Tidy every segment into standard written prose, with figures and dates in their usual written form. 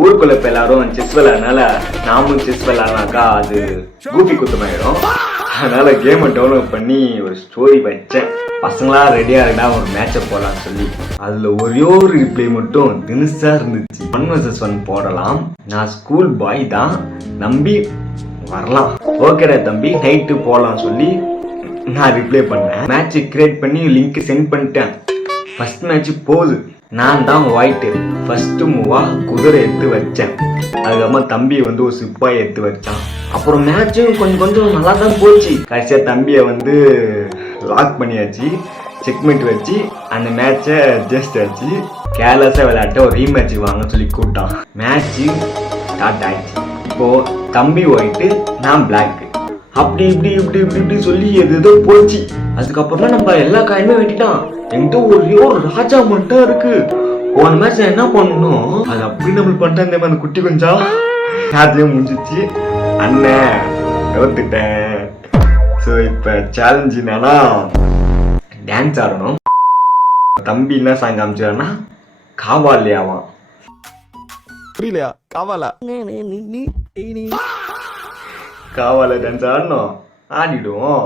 ஊருக்குள்ள இப்ப எல்லாரும் செஸ் விளையாடுனால நாமும் செஸ் விளையாடினாக்கா அது கூப்பி குத்தமாயிடும். அதனால கேமை டவுன்லோட் பண்ணி ஒரு ஸ்டோரி வச்சேன். பசங்களா ரெடியா இருந்தா ஒரு மேட்சை போடலாம்னு சொல்லி. அதுல ஒரே ஒரு ரிப்ளை மட்டும் தினுசா இருந்துச்சு. 1 vs 1 போடலாம், நான் ஸ்கூல் பாய் தான், நம்பி வரலாம். ஓகேடா தம்பி, நைட்டு போடலாம் சொல்லி நான் ரிப்ளை பண்ணேன். மேட்ச் கிரியேட் பண்ணி லிங்க் சென்ட் பண்ணிட்டேன். ஃபர்ஸ்ட் மேட்ச் போகுது. நான் தான் ஒயிட்டு. ஃபர்ஸ்ட் மூவா குதிரை எடுத்து வச்சேன். அதுக்கப்புறமா தம்பியை வந்து ஒரு சிப்பாயை எடுத்து வச்சான். அப்புறம் மேட்சும் கொஞ்சம் நல்லா தான் போச்சு. கடைசியாக தம்பியை வந்து லாக் பண்ணியாச்சு, செக்மெண்ட் வச்சு அந்த மேட்சை ஜஸ்ட் ஆச்சு. கேர்லெஸ்ஸாக விளையாட்ட ஒரு ரீமேட்ச் வாங்க சொல்லி கூப்பிட்டான். மேட்ச்சு ஸ்டார்ட் ஆயிடுச்சு. இப்போது தம்பி ஒயிட்டு, நான் பிளாக்கு. அப்படி இப்படி இப்படி இப்படி இப்படி சொல்லி எது போச்சு. அதுக்கப்புறமா நம்ம எல்லா காயுமே வெட்டிட்டான். என்கிட்ட ஒரே ஒரு ராஜா மட்டும் இருக்கு. போன மேட்ச் என்ன பண்ணணும், அது அப்படி நம்ம பண்ணிட்டேன். அந்த குட்டி கொஞ்சம் மேட்ச்லேயே முடிஞ்சிச்சு. அண்ணன் தோத்துட்டேன். ஸோ இப்போ சேலஞ்சு என்னன்னா டான்ஸ் ஆடணும். தம்பி என்ன சாங் காமிச்சாருன்னா காவாலியாவான். புரியலையா? காவாலா காவால டான்ஸ் ஆடணும், ஆடிடுவோம்.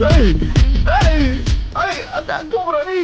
Hey, hey, hey, ada aku berani.